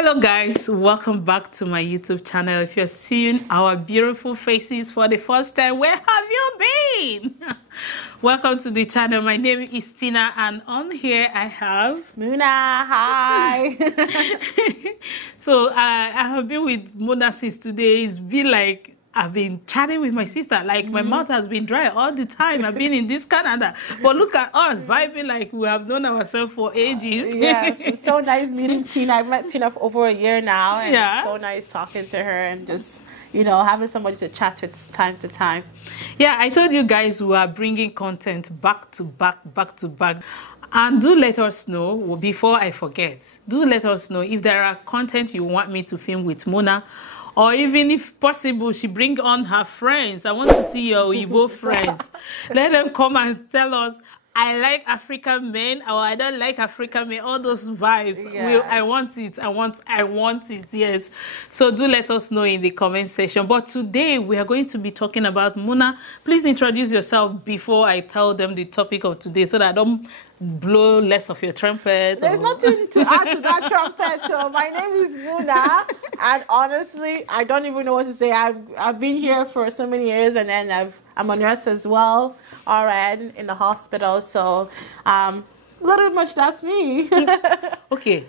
Hello guys, welcome back to my YouTube channel. If you're seeing our beautiful faces for the first time, where have you been? Welcome to the channel. My name is Tina and on here I have Muna. Hi. So I have been with Mona since today. It's been like I've been chatting with my sister, like my mouth has been dry all the time. I've been in this Canada, but look at us vibing like we have known ourselves for ages. Yes, it's so nice meeting Tina. I've met Tina for over a year now, and Yeah. it's so nice talking to her and just, you know, having somebody to chat with time to time. Yeah, I told you guys we are bringing content back to back. And do let us know, before I forget, do let us know if there are content you want me to film with Mona, or even if possible, she bring on her friends. I want to see your Igbo friends. Let them come and tell us, I like African men, or I don't like African men, all those vibes. Yes. I want it, I want it, yes. So do let us know in the comment section. But today we are going to be talking about Mona. Please introduce yourself before I tell them the topic of today so that I don't blow less of your trumpet. There's nothing to add to that trumpet. So my name is Muna, and honestly, I don't even know what to say. I've been here for so many years, and then I'm a nurse as well, RN in the hospital. So, little much that's me. Okay.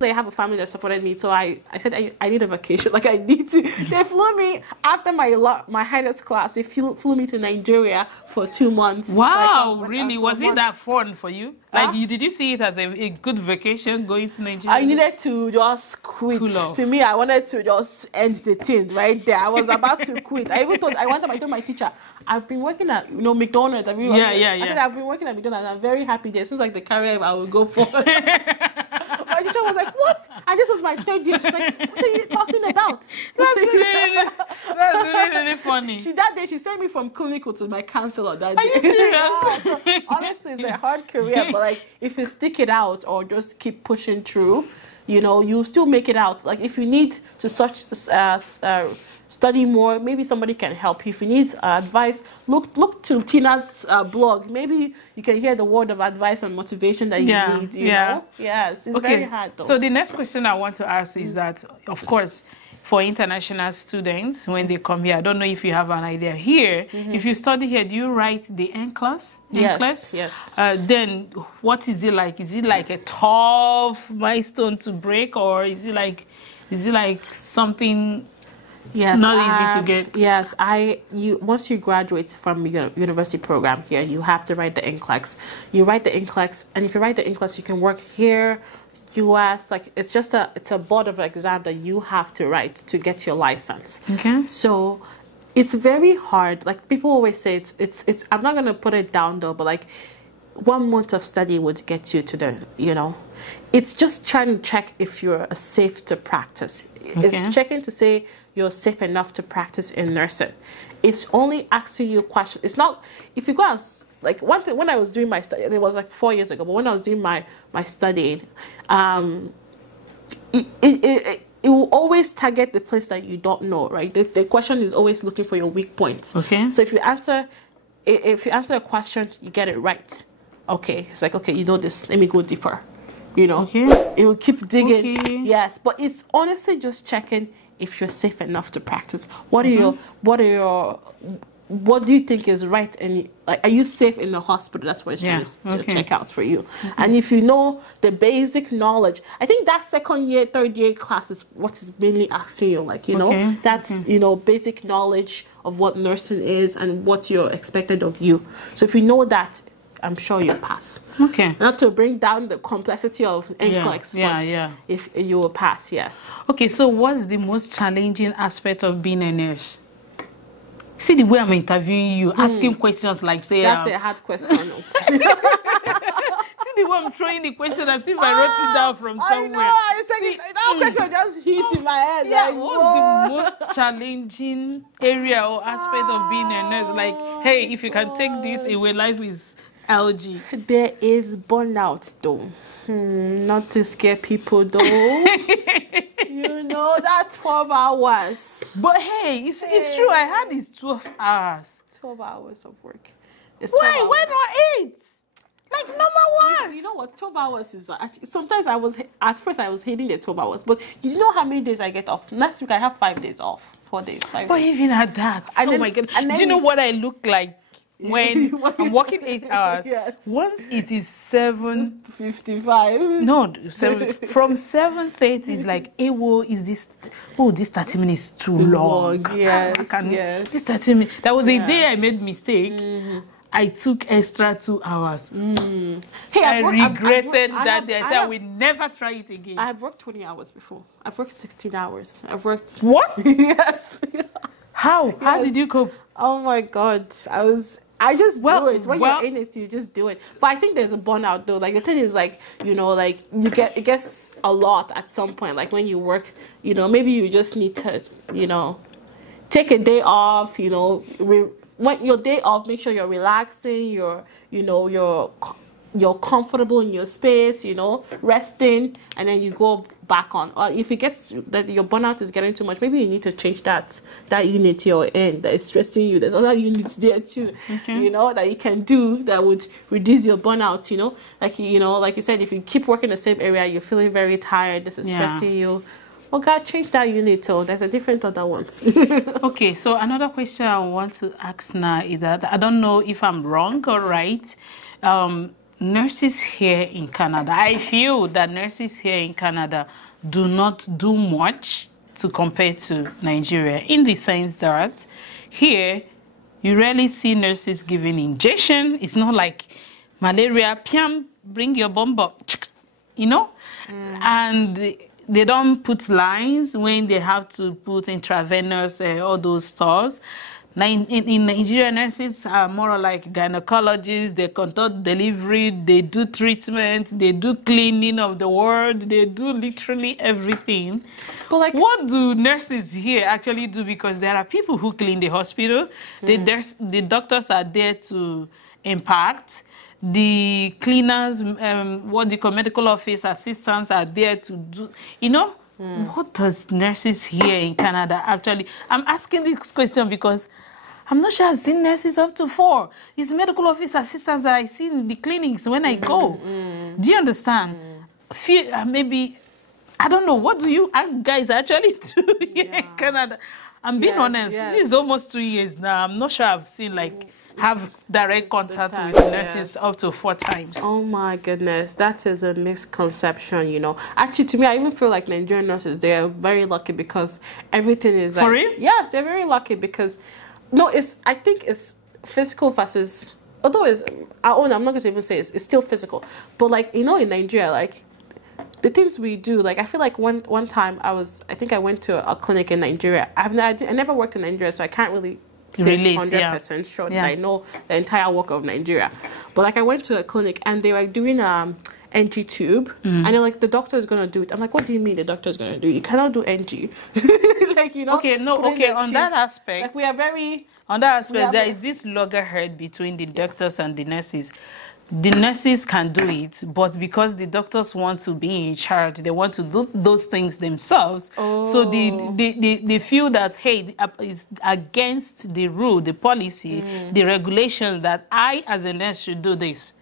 I have a family that supported me, so I said I need a vacation. Like I need to. They flew me after my highest class. They flew me to Nigeria for 2 months. Wow, like, really? Was it that fun for you? Like, did you see it as a good vacation going to Nigeria? I needed to just quit. Cool off. To me, I wanted to just end the thing right there. I was about to quit. I told my teacher, I've been working at McDonald's. I said I've been working at McDonald's. I'm very happy there. It seems like the career I will go for. My teacher was like, what? And this was my 3rd year. She's like, what are you talking about? That's really funny. That day, she sent me from clinical to my counselor that day. Are you serious? Yeah, so honestly, it's a hard career, but like, if you stick it out or just keep pushing through, you know, you still make it out. Like, if you need to study more, maybe somebody can help you. If you need advice, look to Tina's blog. Maybe you can hear the word of advice and motivation that you need. You know? Yes, it's very hard though. So the next question I want to ask is that, of course, for international students, when they come here, I don't know if you have an idea here. If you study here, do you write the NCLAS? Yes. Then what is it like? Is it like a tough milestone to break, or is it like something? Yes, not easy to get. Yes, once you graduate from your university program here, you have to write the NCLEX. You write the NCLEX, and if you write the NCLEX, you can work here, US. Like it's a board of exam that you have to write to get your license. Okay. So it's very hard. Like people always say, it's. I'm not gonna put it down though, but like 1 month of study would get you to the. It's just trying to check if you're safe to practice. Okay. It's checking to say you're safe enough to practice in nursing. It's only asking you questions. It's not, if you go and, like one thing, when I was doing my study, it was like 4 years ago, but when I was doing my studying, it will always target the place that you don't know, right? The question is always looking for your weak points. Okay. So if you answer a question, you get it right. Okay. It's like, okay, you know this, let me go deeper. Okay. It will keep digging. Okay. Yes, but it's honestly just checking if you're safe enough to practice. What do you think is right? And like, are you safe in the hospital? That's what it's trying to check out for you. And if you know the basic knowledge, I think that 2nd year, 3rd year class is what is mainly asking you. Like that's basic knowledge of what nursing is and what you're expected of you. So if you know that, I'm sure you'll pass. Okay. Not to bring down the complexity of NCLEX, but if you will pass, yes. Okay, so what's the most challenging aspect of being a nurse? See the way I'm interviewing you, asking questions like, say... That's a hard question. See the way I'm throwing the question as if I wrote it down from somewhere. I know, that question just hit in my head. Yeah, what's the most challenging area or aspect of being a nurse? Like, hey, if you can take this away, life is... LG. There is burnout though. Not to scare people though. You know, that 12 hours. But hey, it's true. I had these 12 hours. 12 hours of work. Why not 8? Like number 1. You know what? 12 hours is actually, sometimes at first I was hating the 12 hours, but you know how many days I get off? Next week I have 5 days off. 4 days, 5 But days. even at that, oh my God. Do you know what I look like when I'm working 8 hours? Yes. Once it is 7:55. No, 7 from 7:30 is like, this 30 minutes too long. Yes, Yes. This 30 minutes. That was a day I made mistake. I took extra 2 hours. Hey, I regretted I've that day. I said I will never try it again. I've worked 20 hours before. I've worked 16 hours. I've worked... What? Yes. How? Yes. How did you cope? Oh my God. I just do it. When you're in it, you just do it. But I think there's a burnout though. Like the thing is like, you know, like it gets a lot at some point. Like when you work, you know, maybe you just need to, you know, take a day off, you know, when your day off, make sure you're relaxing, you're comfortable in your space, you know, resting, and then you go back on. Or if it gets that your burnout is getting too much, maybe you need to change that unit you're in that is stressing you. There's other units there too, you know, that you can do that would reduce your burnout, you know. Like you said, if you keep working the same area, you're feeling very tired, this is stressing you. Oh God, change that unit. So there's a different other ones. Okay, so another question I want to ask now is that I don't know if I'm wrong or right. Nurses here in Canada, I feel that nurses here in Canada do not do much to compare to Nigeria, in the sense that here you rarely see nurses giving injection. It's not like malaria, piam, bring your bomb up, you know, and they don't put lines when they have to put intravenous, all those stuff. In Nigeria, nurses are more like gynecologists. They conduct delivery, they do treatment, they do cleaning of the ward, they do literally everything. But like, what do nurses here actually do? Because there are people who clean the hospital. The doctors are there to impact. The cleaners, what they call medical office assistants are there to do, you know? What does nurses here in Canada actually... I'm asking this question because I'm not sure I've seen nurses up to 4. It's medical office assistants that I see in the clinics when I go. Do you understand? Maybe, I don't know, what do you guys actually do here in Canada? I'm being honest, it's almost 2 years now. I'm not sure I've seen have direct contact with nurses up to 4 times. Oh my goodness, that is a misconception, you know. Actually, to me, I even feel like Nigerian nurses, they are very lucky because everything is like... For real? Yes, they're very lucky because... No, I think it's physical versus... Although it's... I'm not going to even say it's still physical. But like, you know, in Nigeria, like, the things we do, like, I feel like one time I think I went to a clinic in Nigeria. I never worked in Nigeria, so I can't really... Relate, 100% sure that I know the entire work of Nigeria. But like I went to a clinic and they were doing NG tube and they're like, the doctor is going to do it. I'm like, what do you mean the doctor is going to do it? You cannot do NG. Like, you know. Okay, no, okay, on that aspect. Like we are very... On that aspect, there is this loggerhead between the doctors and the nurses. The nurses can do it, but because the doctors want to be in charge, they want to do those things themselves. So they feel that, hey, it's against the rule, the policy, the regulation that I, as a nurse, should do this.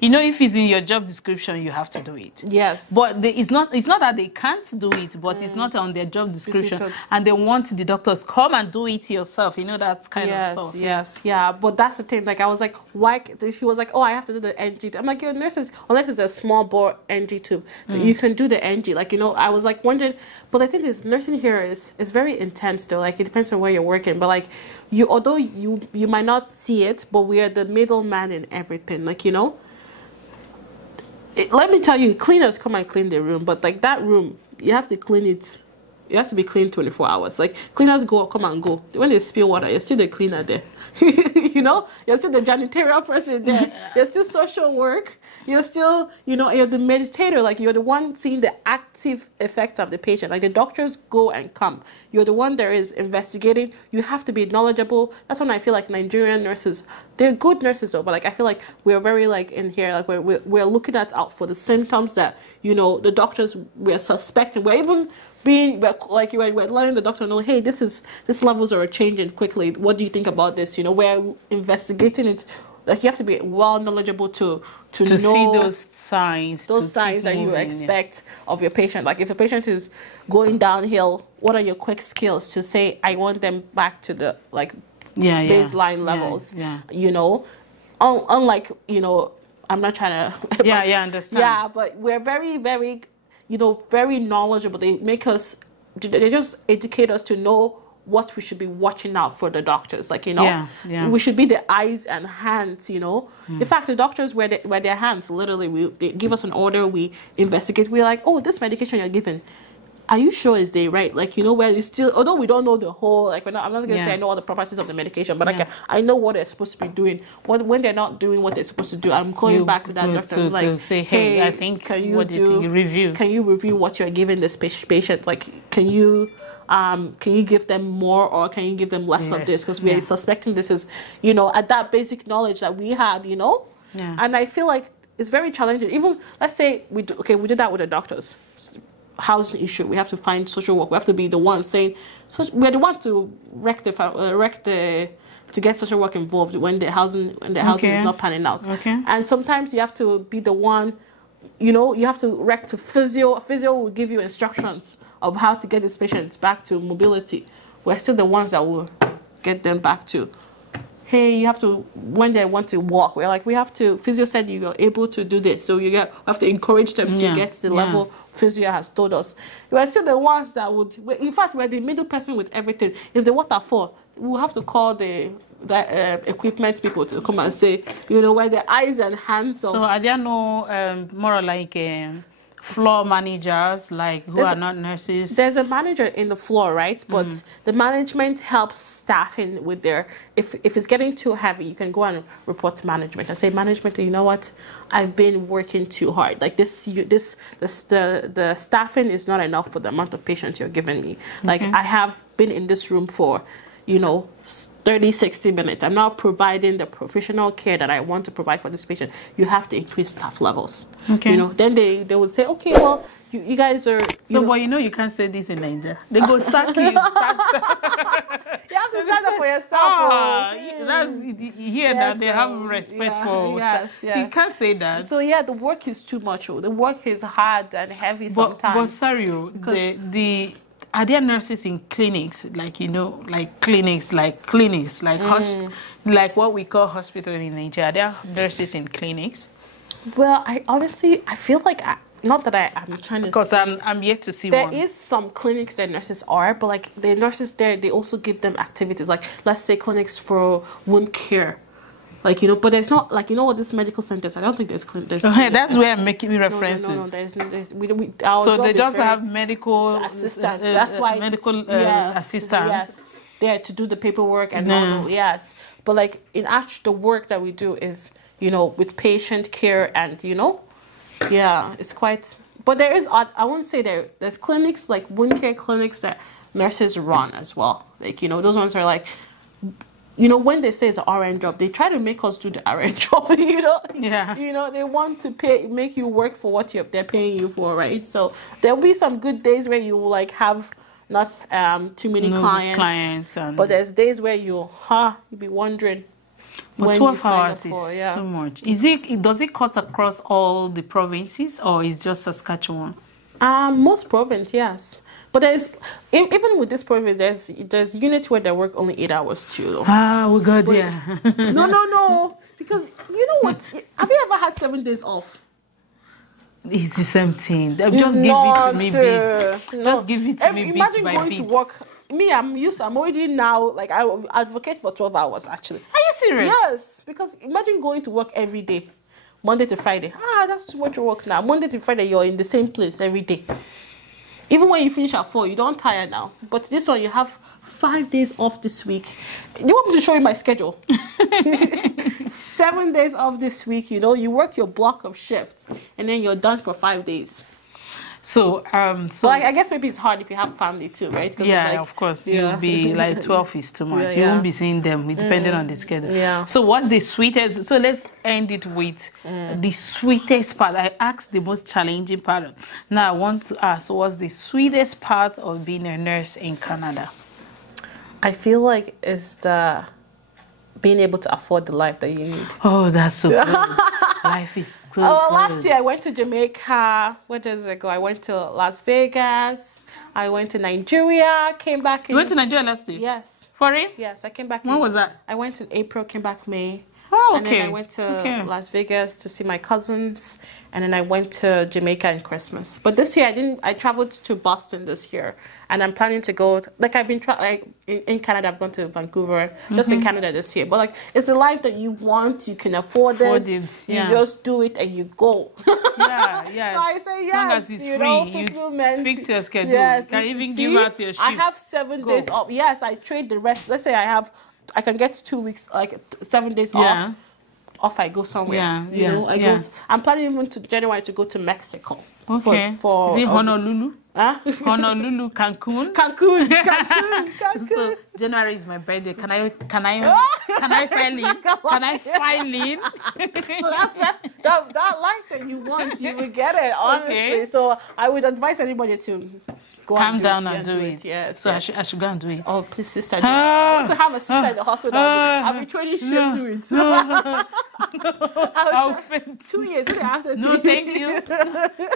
You know, if it's in your job description, you have to do it. Yes. But it's not that they can't do it, but it's not on their job description. And they want the doctors, come and do it yourself. You know, that kind of stuff. Yes, yeah. But that's the thing. Like, I was like, why? He was like, oh, I have to do the NG. I'm like, your nurses, unless it's a small bore NG tube, you can do the NG. Like, you know, I was like wondering, but the thing is, nursing here is very intense though. Like, it depends on where you're working, but like, although you might not see it, but we are the middleman in everything. Like, you know, let me tell you, cleaners come and clean the room, but like that room, you have to clean it. It has to be cleaned 24 hours. Like, cleaners come and go. When they spill water, you're still the cleaner there. You know? You're still the janitorial person there. There's still social work. you're still, you know, you're the meditator. Like, you're the one seeing the active effect of the patient. Like, the doctors go and come. You're the one that is investigating. You have to be knowledgeable. That's when I feel like Nigerian nurses, they're good nurses though, but like I feel like we're very like in here, like we're looking out for the symptoms that, you know, the doctors, we're suspecting. We're even being like, we're letting the doctor know, hey, this levels are changing quickly. What do you think about this? You know, we're investigating it. Like, you have to be well knowledgeable to know see those signs. Those signs that you expect of your patient. Like, if the patient is going downhill, what are your quick skills to say, I want them back to the baseline levels? Yeah. You know, unlike, you know, I'm not trying to. Understand. Yeah, but we're very, very, you know, very knowledgeable. They just educate us to know what we should be watching out for the doctors. Like, you know, we should be the eyes and hands, you know. In fact, the doctors wear their hands. Literally, they give us an order, we investigate. We're like, oh, this medication you're giving, are you sure is they right? Like, you know, where it's still, although we don't know the whole, like, I'm not going to say I know all the properties of the medication, but like, I know what they're supposed to be doing. When they're not doing what they're supposed to do, I'm going back to that doctor to say, hey, I think, what do you think? Review. Can you review what you're giving this patient? Like, can you give them more, or can you give them less of this? Because we're suspecting this is, you know, at that basic knowledge that we have, you know? Yeah. And I feel like it's very challenging. Even, let's say, we did that with the doctors. Housing issue, we have to find social work. We have to be the one saying, so we're the one to to get social work involved when the housing is not panning out. And sometimes you have to be the one, you know, you have to rec to physio. Physio will give you instructions of how to get these patients back to mobility. We're still the ones that will get them back to, hey, you have to, when they want to walk, we're like, we have to, physio said you're able to do this. So we have to encourage them to get to the level physio has told us. We're still the ones that would, in fact, we're the middle person with everything. If the water fall, we'll have to call the equipment people to come and say, you know, where the eyes and hands are. So are there no more like floor managers, like who are not nurses? There's a manager in the floor, right? But the management helps staffing with their, if it's getting too heavy, you can go and report to management and say, management, you know what, I've been working too hard. Like the staffing is not enough for the amount of patients you're giving me. Like, I have been in this room for, you know, 30, 60 minutes. I'm not providing the professional care that I want to provide for this patient. You have to increase staff levels. You know, then they would say, okay, well, you guys are... But you know you can't say this in Nigeria. They go sack you. You have to stand up for yourself. That they have respect for staff. You can't say that. So the work is too much. The work is hard and heavy sometimes. But sorry, are there nurses in clinics, like, you know, like clinics, like what we call hospital in Nigeria? Are there nurses in clinics? Well, I feel like, not that I'm trying to because I'm yet to see there one. There is some clinics that nurses are, but like the nurses there, they also give them activities, like let's say clinics for wound care. Like, you know, but there's not, like, you know what, this medical centers, I don't think there's that's where I'm making reference to. No, there's so they just have medical assistants. That's why medical assistants. Yes, there to do the paperwork and all. Yes, but like in the work that we do is, you know, with patient care and, you know, it's quite. But there is, I won't say there's clinics, like wound care clinics that nurses run as well. Like, you know, those ones are like, you know, when they say it's an RN job, they try to make us do the RN job, you know? Yeah. You know, they want to make you work for what they're paying you for, right? So there'll be some good days where you will, like, have not too many clients. But there's days where you'll be wondering. But 12 hours is too much. Does it cut across all the provinces, or is just Saskatchewan? Most provinces, yes. But there's, even with this province, there's units where they work only 8 hours too. We got there. No. Because, you know what? Have you ever had 7 days off? It's the same thing. Just give it to me bit. Just give it to me bit by bit. Imagine going to work. Me, I'm already now, like, I advocate for 12 hours, actually. Are you serious? Yes. Because imagine going to work every day, Monday to Friday. That's too much work now. Monday to Friday, you're in the same place every day. Even when you finish at 4, you don't tire now. But this one, you have 5 days off this week. Do you want me to show you my schedule? 7 7 days off this week. You know, you work your block of shifts, and then you're done for 5 days. So, so I guess maybe it's hard if you have family too, right? Yeah, like, of course. You'll be like 12 is too much. Yeah, you won't be seeing them, depending on the schedule. Yeah. So what's the sweetest? So let's end it with the sweetest part. I asked the most challenging part. Now I want to ask, what's the sweetest part of being a nurse in Canada? I feel like it's the being able to afford the life that you need. Oh, that's so good. Life is so good. Last year I went to Jamaica. What days ago? I went to Las Vegas. I went to Nigeria. Came back. You went to Nigeria last year? Yes. For real? Yes, I came back. When was that? I went in April. Came back May. Oh, okay. And then I went to Las Vegas to see my cousins, and then I went to Jamaica in Christmas. But this year I didn't. I traveled to Boston this year, and I'm planning to go. Like I've been in Canada. I've gone to Vancouver, just in Canada this year. But like it's the life that you want. You can afford it. You just do it and you go. Yeah, yeah. So I say yes. As long as it's free, you fix your schedule. Yes, you can even give out your shift. I have 7 days off. Yes, I trade the rest. Let's say I can get 2 weeks, like 7 days off. Off I go somewhere. You know, I'm planning even to January to go to Mexico. Okay. For is it Honolulu? Huh? Honolulu, Cancun. Cancun. So January is my birthday. Can I file in? Can I file in? So that life that you want, you will get it. Honestly. Okay. So I would advise anybody to calm down and do it. Yes. So yes. I should go and do it. Oh, please, sister. I want to have a sister in the hospital. I'll be training shit to it. I'll spend 2 years after 2 years. No, thank you.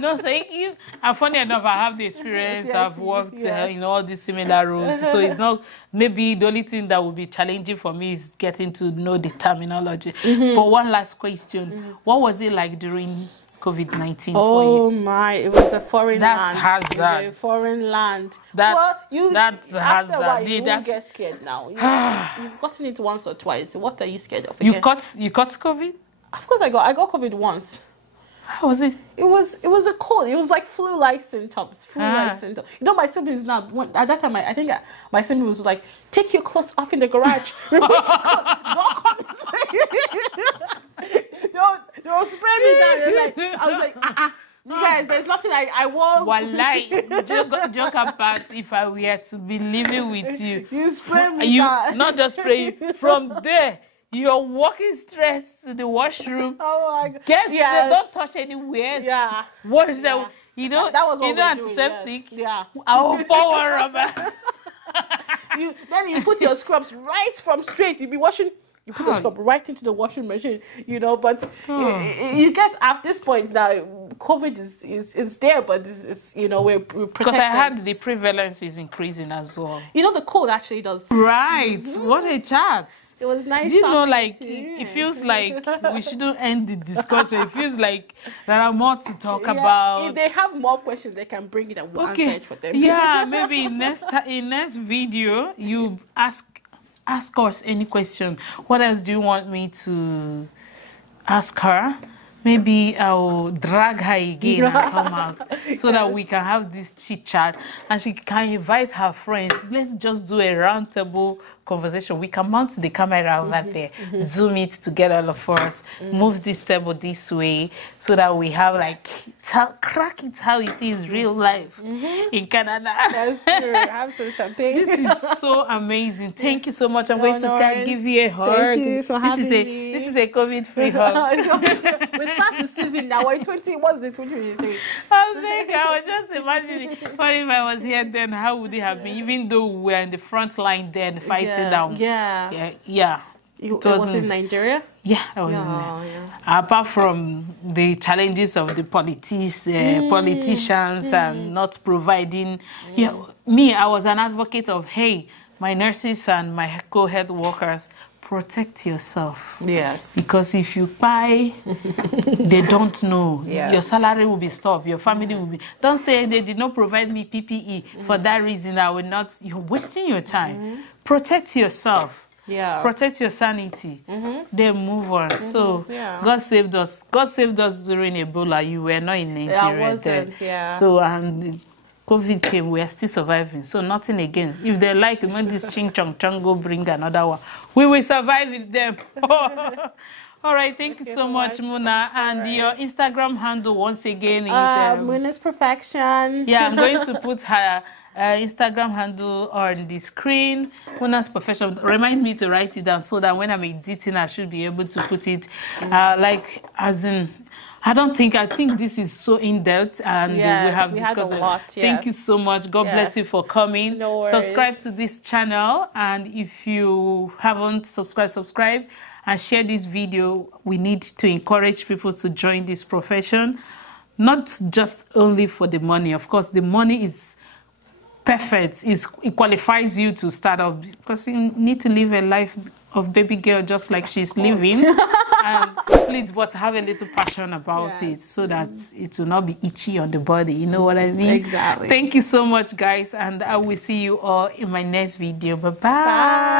No, thank you. And funny enough, I have the experience. I've worked in all these similar roles. So it's not, maybe the only thing that will be challenging for me is getting to know the terminology. But one last question. What was it like during COVID-19 for you? Oh my, it was a foreign land. Hazard. It was a foreign land. That's after hazard. A while, you won't get scared now. You've gotten it once or twice. What are you scared of? You caught COVID? Of course I got COVID once. How was it? It was a cold. It was like flu-like symptoms. Flu-like symptoms. You know, my siblings now. At that time, I think my siblings was like, "Take your clothes off in the garage. Don't come inside." They'll spray me down. I was like, you guys, there's nothing I won't. Wallahi, joke apart, if I were to be living with you, you spray me down. Not just spray you. From there, you're walking straight to the washroom. Oh my God. Guess don't touch anywhere. Yeah. Wash them. You know, that was what antiseptic. Doing, yes. Yeah. I will pour rubber. Then you put your scrubs right from straight. You be washing. You put the scrub right into the washing machine, you know. But you get at this point now, COVID is there, but it's we're protected. Because I heard the prevalence is increasing as well. You know, the cold actually does. Right. What a chat. It was nice. Do you know, like, it feels like we shouldn't end the discussion. It feels like there are more to talk about. If they have more questions, they can bring it and we'll answer it for them. Yeah, maybe in next video, you ask us any question. What else do you want me to ask her? Maybe I'll drag her again and come out so that we can have this chit chat and she can invite her friends. Let's just do a round table conversation. We can mount the camera over there, zoom it to get all of us, move this table this way so that we have like crack it how it is real life in Canada. That's true. Have some champagne. This is so amazing. Thank you so much. I'm going to give you a hug. Thank you for having me. This is a COVID-free hug. We start the season now. We're 20. What's it? 2023. I was just imagining. What if I was here then? How would it have been? Even though we were in the front line then fighting down. Yeah. It was in Nigeria? Yeah, I was in there. Apart from the challenges of the politicians and not providing, me, I was an advocate of, hey, my nurses and my co-health workers, protect yourself. Yes. Because if you buy, they don't know. Your salary will be stopped. Your family will be. Don't say they did not provide me PPE. For that reason, I will not. You're wasting your time. Protect yourself. Yeah. Protect your sanity. Then move on. So God saved us. God saved us during Ebola. You were not in Nigeria. I wasn't. So COVID came, we are still surviving. So nothing again. If they like, when this ching chong chong go bring another one, we will survive with them. All right, thank you so much, Muna. And your Instagram handle once again is Muna's Perfection. Yeah, I'm going to put her Instagram handle on the screen. Muna's Perfection. Remind me to write it down so that when I'm editing, I should be able to put it like as in. I think this is so in-depth, and we have discussed a lot. Thank you so much. God bless you for coming. No worries. Subscribe to this channel, and if you haven't subscribe and share this video. We need to encourage people to join this profession, not just only for the money. Of course, the money is perfect. It qualifies you to start off, because you need to live a life of baby girl just like she's living. Please, but have a little passion about it so that it will not be itchy on the body. You know what I mean? Exactly. Thank you so much, guys, and I will see you all in my next video. Bye-bye. Bye.